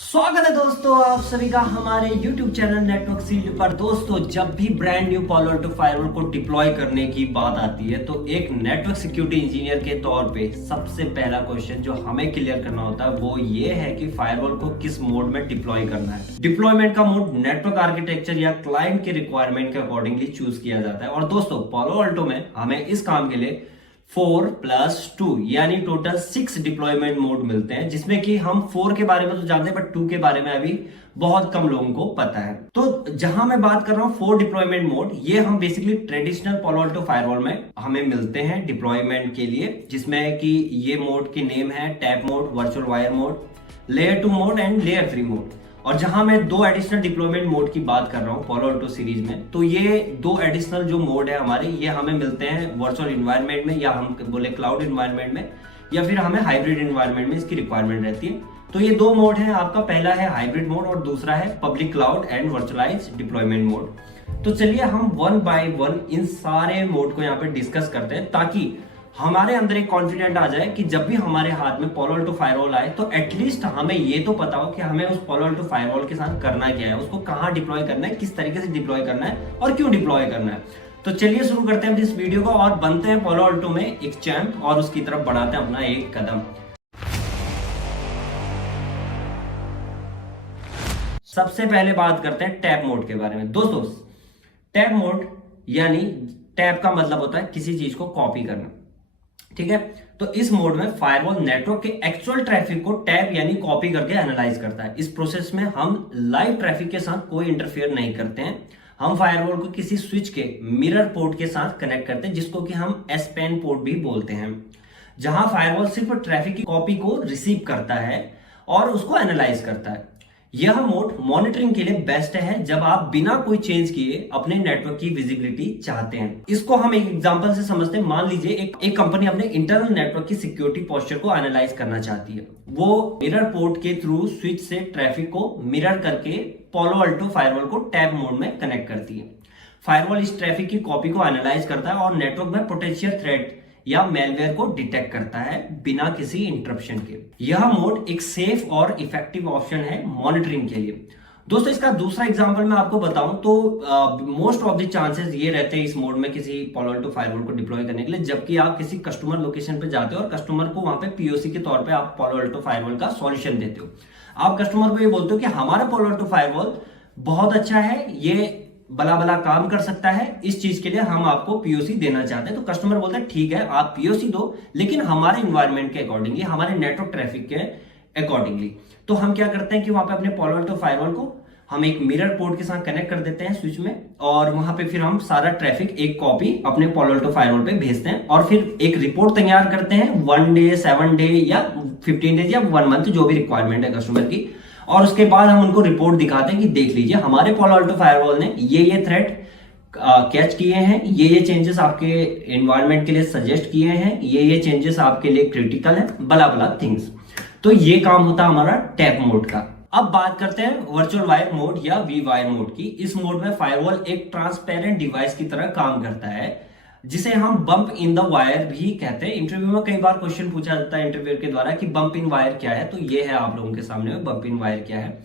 स्वागत है दोस्तों आप सभी का हमारे YouTube चैनल नेटवर्क सील्ड पर। दोस्तों जब भी ब्रांड न्यू पालो अल्टो फायरवॉल को डिप्लॉय करने की बात आती है तो एक नेटवर्क सिक्योरिटी इंजीनियर के तौर पे सबसे पहला क्वेश्चन जो हमें क्लियर करना होता है वो ये है कि फायरवॉल को किस मोड में डिप्लॉय करना है। डिप्लॉयमेंट का मोड नेटवर्क आर्किटेक्चर या क्लाइंट के रिक्वायरमेंट के अकॉर्डिंगली चूज किया जाता है। और दोस्तों पालो अल्टो में हमें इस काम के लिए 4+2 यानी टोटल 6 डिप्लॉयमेंट मोड मिलते हैं, जिसमें कि हम 4 के बारे में तो जानते हैं बट 2 के बारे में अभी बहुत कम लोगों को पता है। तो जहां मैं बात कर रहा हूं 4 डिप्लॉयमेंट मोड, ये हम बेसिकली ट्रेडिशनल पालो अल्टो फायरवॉल में हमें मिलते हैं डिप्लॉयमेंट के लिए, जिसमें कि ये मोड के नेम है tap mode, virtual wire mode, layer 2 mode and layer 3 mode. और जहां मैं 2 एडिशनल डिप्लॉयमेंट मोड की बात कर रहा हूं पालो अल्टो सीरीज में, तो ये 2 एडिशनल जो मोड है हमारे, ये हमें मिलते हैं वर्चुअल इन्वायरमेंट में, या हम बोले क्लाउड इन्वायरमेंट में, या फिर हमें हाइब्रिड इन्वायरमेंट में इसकी रिक्वायरमेंट रहती है। तो ये 2 मोड है आपका, पहला है हाइब्रिड मोड और दूसरा है public cloud and virtualise deployment mode. तो चलिए हम 1 बाय 1 इन सारे मोड को यहाँ पे डिस्कस करते हैं, ताकि हमारे अंदर एक कॉन्फिडेंट आ जाए कि जब भी हमारे हाथ में पालो अल्टो फायरवॉल आए तो एटलीस्ट हमें ये तो पता हो कि हमें उस पालो अल्टो फायरवॉल के साथ करना क्या है, उसको कहाँ डिप्लॉय करना है, किस तरीके से डिप्लॉय करना है और क्यों डिप्लॉय करना है। तो चलिए शुरू करते हैं इस वीडियो को और बनते हैं पालो अल्टो में एक चैंप और उसकी तरफ बढ़ाते हैं अपना एक कदम। सबसे पहले बात करते हैं टैप मोड के बारे में। दोस्तों टैप मोड यानी टैप का मतलब होता है किसी चीज को कॉपी करना, ठीक है। तो इस मोड में फायरवॉल नेटवर्क के एक्चुअल ट्रैफिक को टैप यानी कॉपी करके एनालाइज करता है। इस प्रोसेस में हम लाइव ट्रैफिक के साथ कोई इंटरफेयर नहीं करते हैं। हम फायरवॉल को किसी स्विच के मिरर पोर्ट के साथ कनेक्ट करते हैं, जिसको कि हम एसपैन पोर्ट भी बोलते हैं, जहां फायरवॉल सिर्फ ट्रैफिक की कॉपी को रिसीव करता है और उसको एनालाइज करता है। यह मोड मॉनिटरिंग के लिए बेस्ट है जब आप बिना कोई चेंज किए अपने नेटवर्क की विजिबिलिटी चाहते हैं। इसको हम एक एग्जांपल से समझते हैं। मान लीजिए एक कंपनी अपने इंटरनल नेटवर्क की सिक्योरिटी पोस्चर को एनालाइज करना चाहती है। वो मिरर पोर्ट के थ्रू स्विच से ट्रैफिक को मिरर करके पालो अल्टो फायरवॉल को टैप मोड में कनेक्ट करती है। फायरवॉल इस ट्रैफिक की कॉपी को एनालाइज करता है और नेटवर्क में पोटेंशियल थ्रेट या मेलवेयर को डिटेक्ट करता है बिना किसी इंटरप्शन के। यह मोड एक सेफ और इफेक्टिव ऑप्शन है मॉनिटरिंग के लिए। दोस्तों इसका दूसरा एग्जांपल मैं आपको बताऊं तो मोस्ट ऑफ द चांसेस ये रहते हैं इस मोड में किसी पालो अल्टो फायरवॉल को डिप्लॉय करने के लिए, जबकि आप किसी कस्टमर लोकेशन पे जाते हो और कस्टमर को वहां पे पीओसी के तौर पे आप पालो अल्टो फायरवॉल का सॉल्यूशन देते हो। आप कस्टमर को ये बोलते हो कि हमारा पालो अल्टो फायरवॉल बहुत अच्छा है, ये भला भला काम कर सकता है, इस चीज के लिए हम आपको पीओसी देना चाहते हैं। तो कस्टमर बोलता है ठीक है आप पीओसी दो, लेकिन हमारे इन्वायरमेंट के अकॉर्डिंगली, हमारे नेटवर्क ट्रैफिक के अकॉर्डिंगली। तो हम क्या करते हैं कि वहां पे अपने पालो अल्टो फायरवॉल को हम एक मिरर पोर्ट के साथ कनेक्ट कर देते हैं स्विच में, और वहां पे फिर हम सारा ट्रैफिक एक कॉपी अपने पालो अल्टो फायरवॉल पे भेजते हैं और फिर एक रिपोर्ट तैयार करते हैं 1 डे, 7 डे या 15 डेज या 1 मंथ, जो भी रिक्वायरमेंट है कस्टमर की। और उसके बाद हम उनको रिपोर्ट दिखाते हैं कि देख लीजिए हमारे पालो अल्टो फायरवॉल ने ये थ्रेट कैच किए हैं, ये चेंजेस आपके एनवायरनमेंट के लिए सजेस्ट किए हैं, ये चेंजेस आपके लिए क्रिटिकल है, बला बला थिंग्स। तो ये काम होता है हमारा टैप मोड का। अब बात करते हैं वर्चुअल वायर मोड या वी वायर मोड की। इस मोड में फायरवॉल एक ट्रांसपेरेंट डिवाइस की तरह काम करता है, जिसे हम बम्प इन द वायर भी कहते हैं। इंटरव्यू में कई बार क्वेश्चन पूछा जाता है इंटरव्यू के द्वारा कि बम्प इन वायर क्या है, तो ये है आप लोगों के सामने बम्प इन वायर क्या है।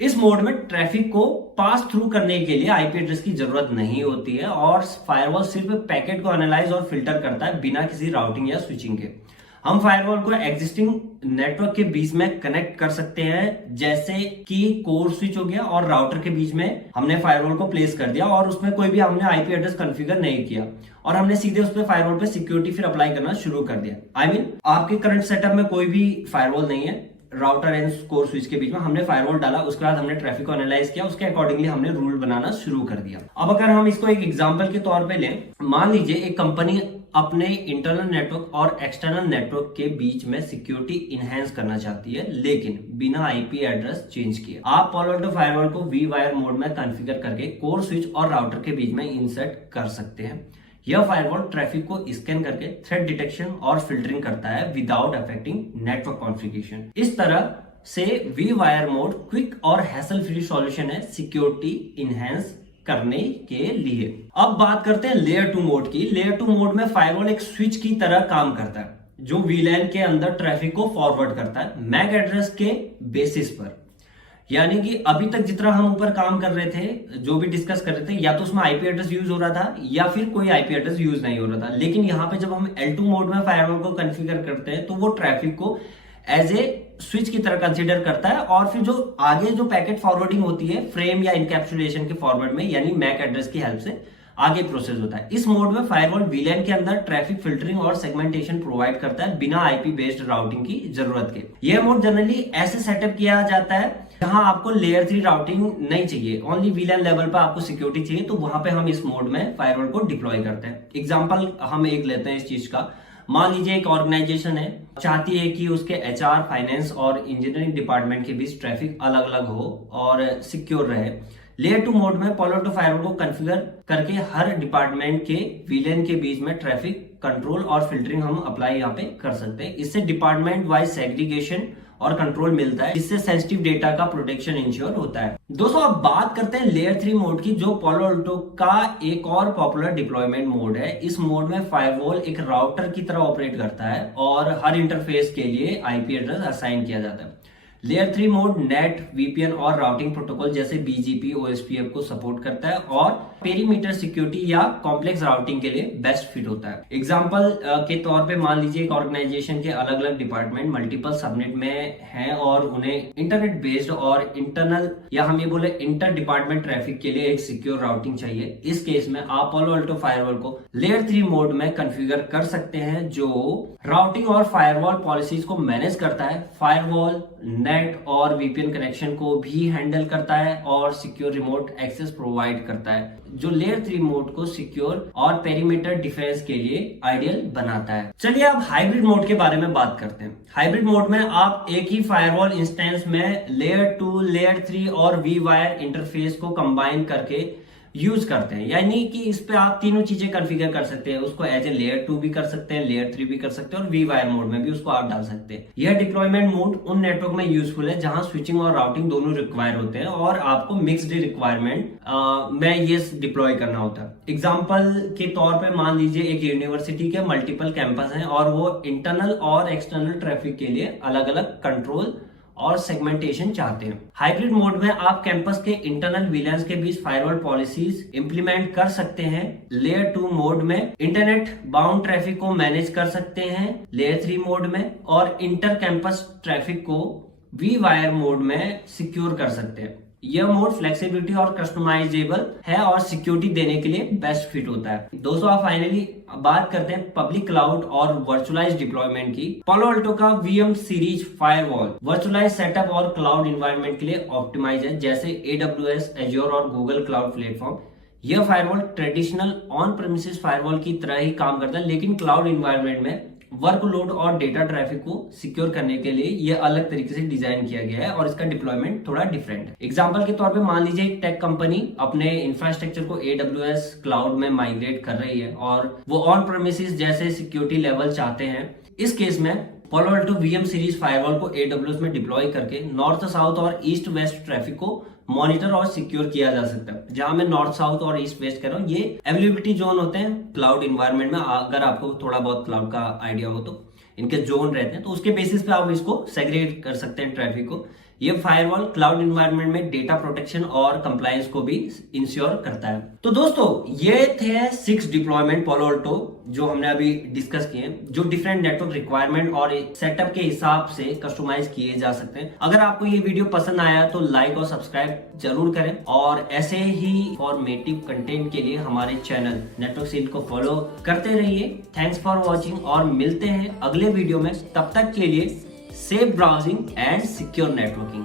इस मोड में ट्रैफिक को पास थ्रू करने के लिए आईपी एड्रेस की जरूरत नहीं होती है और फायरवॉल सिर्फ पैकेट को एनालाइज और फिल्टर करता है बिना किसी राउटिंग या स्विचिंग के। हम फायरवॉल को एग्जिस्टिंग नेटवर्क के बीच में कनेक्ट कर सकते हैं, जैसे कि कोर स्विच हो गया और राउटर के बीच में हमने फायरवॉल को प्लेस कर दिया और उसमें कोई भी हमने आईपी एड्रेस कॉन्फ़िगर नहीं किया और हमने सीधे उस पर फायरवॉल पे सिक्योरिटी फिर अप्लाई करना शुरू कर दिया। I mean, आपके करंट सेटअप में कोई भी फायरवॉल नहीं है, राउटर एंड कोर स्विच के बीच में हमने फायरवॉल डाला, उसके बाद हमने ट्रैफिक को एनालाइज किया, उसके अकॉर्डिंगली हमने रूल बनाना शुरू कर दिया। अब अगर हम इसको एक एग्जांपल के तौर पे लें, मान लीजिए एक कंपनी अपने इंटरनल नेटवर्क और एक्सटर्नल नेटवर्क के बीच में सिक्योरिटी इनहेंस करना चाहती है, लेकिन बिना आईपी एड्रेस चेंज किए। आप पालो अल्टो फायरवॉल को वी वायर मोड में कॉन्फ़िगर करके कोर स्विच और राउटर के बीच में इंसर्ट कर सकते हैं। यह फायरवॉल ट्रैफिक को स्कैन करके थ्रेट डिटेक्शन और फिल्टरिंग करता है विदाउट अफेक्टिंग नेटवर्क कॉन्फ़िगरेशन। इस तरह से वी वायर मोड क्विक और हैसल फ्री सॉल्यूशन है सिक्योरिटी इनहेंस करने के लिए। अब बात करते हैं लेयर 2 मोड की। लेयर 2 मोड में फायरवॉल एक स्विच की तरह काम करता है जो वीलैन के अंदर ट्रैफिक को फॉरवर्ड करता है मैक एड्रेस के बेसिस पर। यानी कि अभी तक जितना हम ऊपर काम कर रहे थे, जो भी डिस्कस कर रहे थे, या तो उसमें आईपी एड्रेस यूज हो रहा था या फिर कोई आईपी एड्रेस यूज नहीं हो रहा था। लेकिन यहाँ पे जब हम L2 मोड में फायरवॉल को कॉन्फ़िगर करते हैं तो वो ट्रैफिक को एज ए स्विच की तरह कंसीडर करता है, और फिर जो आगे जो पैकेट फॉरवर्डिंग होती है फ्रेम या इनकैप्सुलेशन के फॉर्मेट में, यानी मैक एड्रेस की हेल्प से आगे प्रोसेस होता है। इस मोड में फायरवॉल वीलैन के अंदर ट्रैफिक फिल्टरिंग और सेगमेंटेशन प्रोवाइड करता है बिना आईपी बेस्ड राउटिंग की जरूरत के। यह मोड जनरली ऐसे सेटअप किया जाता है जहां आपको लेयर 3 राउटिंग नहीं चाहिए, ओनली वीलैन लेवल पर आपको सिक्योरिटी चाहिए, तो वहां पे हम इस मोड में फायरवॉल को डिप्लॉय करते हैं। एग्जांपल हम एक लेते हैं इस चीज का। मान लीजिए एक ऑर्गेनाइजेशन है, चाहती है कि उसके एचआर, फाइनेंस और इंजीनियरिंग डिपार्टमेंट के बीच ट्रैफिक अलग अलग हो और सिक्योर रहे। लेयर 2 मोड में पालो अल्टो फायरवॉल को कॉन्फ़िगर करके हर डिपार्टमेंट के वीलैन के बीच में ट्रैफिक कंट्रोल और फिल्टरिंग हम अप्लाई यहाँ पे कर सकते हैं। इससे डिपार्टमेंट वाइज सेग्रीगेशन और कंट्रोल मिलता है, जिससे सेंसिटिव डेटा का प्रोटेक्शन इंश्योर होता है। दोस्तों अब बात करते हैं लेयर 3 मोड की, जो पालो अल्टो का एक और पॉपुलर डिप्लॉयमेंट मोड है। इस मोड में फायरवॉल एक राउटर की तरह ऑपरेट करता है और हर इंटरफेस के लिए आईपी एड्रेस असाइन किया जाता है। लेयर 3 मोड नेट, वीपीएन और राउटिंग प्रोटोकॉल जैसे बीजीपी, ओएसपीएफ को सपोर्ट करता है और पेरीमीटर सिक्योरिटी या कॉम्प्लेक्स राउटिंग के लिए बेस्ट फिट होता है। एग्जांपल के तौर पे मान लीजिए एक ऑर्गेनाइजेशन के अलग अलग डिपार्टमेंट मल्टीपल सबनेट में हैं और उन्हें इंटरनेट बेस्ड और इंटरनल या हम ये बोले इंटर डिपार्टमेंट ट्रैफिक के लिए एक सिक्योर राउटिंग चाहिए। इस केस में आप पालो अल्टो फायरवॉल को लेयर 3 मोड में कॉन्फ़िगर कर सकते हैं, जो राउटिंग और फायरवॉल पॉलिसीज को मैनेज करता है, फायरवॉल, नेट और वीपीएन कनेक्शन को भी हैंडल करता है और सिक्योर रिमोट एक्सेस प्रोवाइड करता है, जो लेयर 3 मोड को सिक्योर और पेरीमीटर डिफेंस के लिए आइडियल बनाता है। चलिए अब हाइब्रिड मोड के बारे में बात करते हैं। हाइब्रिड मोड में आप एक ही फायरवॉल इंस्टेंस में लेयर 2, लेयर 3 और वी वायर इंटरफेस को कंबाइन करके यूज करते हैं, यानी कि इस पे आप तीनों चीजें कॉन्फ़िगर कर सकते हैं। उसको एज ए लेयर 2 भी कर सकते हैं, लेयर 3 भी कर सकते हैं और वी वायर मोड में भी उसको आप डाल सकते हैं। यह डिप्लॉयमेंट मोड उन नेटवर्क में यूजफुल है जहां स्विचिंग और राउटिंग दोनों रिक्वायर होते हैं और आपको मिक्स्ड रिक्वायरमेंट में ये डिप्लॉय करना होता है। एग्जाम्पल के तौर पर मान लीजिए एक यूनिवर्सिटी के मल्टीपल कैंपस हैं और वो इंटरनल और एक्सटर्नल ट्रैफिक के लिए अलग अलग कंट्रोल और सेगमेंटेशन चाहते हैं। हाइब्रिड मोड में आप कैंपस के इंटरनल विलेंस के बीच फायरवॉल पॉलिसीज इंप्लीमेंट कर सकते हैं। लेयर 2 मोड में इंटरनेट बाउंड ट्रैफिक को मैनेज कर सकते हैं लेयर 3 मोड में, और इंटर कैंपस ट्रैफिक को वी वायर मोड में सिक्योर कर सकते हैं। यह मोड फ्लेक्सिबिलिटी और कस्टमाइजेबल है और सिक्योरिटी देने के लिए बेस्ट फिट होता है। दोस्तों आप फाइनली बात करते हैं पब्लिक क्लाउड और वर्चुअलाइज्ड डिप्लॉयमेंट की। पालो अल्टो का VM series firewall virtualise setup और क्लाउड एनवायरनमेंट के लिए ऑप्टिमाइज है, जैसे AWS, Azure और गूगल क्लाउड प्लेटफॉर्म। यह firewall traditional on premises firewall की तरह ही काम करता है, लेकिन क्लाउड एनवायरनमेंट में वर्कलोड और डेटा ट्रैफिक को सिक्योर करने के लिए यह अलग तरीके से डिजाइन किया गया है और इसका डिप्लॉयमेंट थोड़ा डिफरेंट है। एग्जांपल के तौर पे मान लीजिए एक टेक कंपनी अपने इंफ्रास्ट्रक्चर को AWS क्लाउड में माइग्रेट कर रही है और वो ऑन प्रेमिसेस जैसे सिक्योरिटी लेवल चाहते हैं। इस केस में पालो अल्टो VM सीरीज फायरवॉल को AWS में डिप्लॉय करके नॉर्थ साउथ और ईस्ट वेस्ट ट्रैफिक को मॉनिटर और सिक्योर किया जा सकता है। जहां मैं नॉर्थ साउथ और ईस्ट वेस्ट कर रहा हूं, ये अवेलेबिलिटी जोन होते हैं क्लाउड इन्वायरमेंट में। अगर आपको थोड़ा बहुत क्लाउड का आइडिया हो तो इनके जोन रहते हैं, तो उसके बेसिस पे आप इसको सेग्रीगेट कर सकते हैं ट्रैफिक को। ये फायरवॉल क्लाउड एनवायरनमेंट में डेटा प्रोटेक्शन और कंप्लायंस को भी इंश्योर करता है। तो दोस्तों ये थे 6 डिप्लॉयमेंट पालो अल्टो जो हमने अभी डिस्कस किए, जो डिफरेंट नेटवर्क रिक्वायरमेंट और सेटअप के हिसाब से कस्टमाइज किए जा सकते हैं। अगर आपको ये वीडियो पसंद आया तो लाइक और सब्सक्राइब जरूर करें, और ऐसे ही इंफॉर्मेटिव कंटेंट के लिए हमारे चैनल नेटवर्क सील को फॉलो करते रहिए। थैंक्स फॉर वॉचिंग और मिलते हैं अगले वीडियो में। तब तक के लिए safe browsing and secure networking।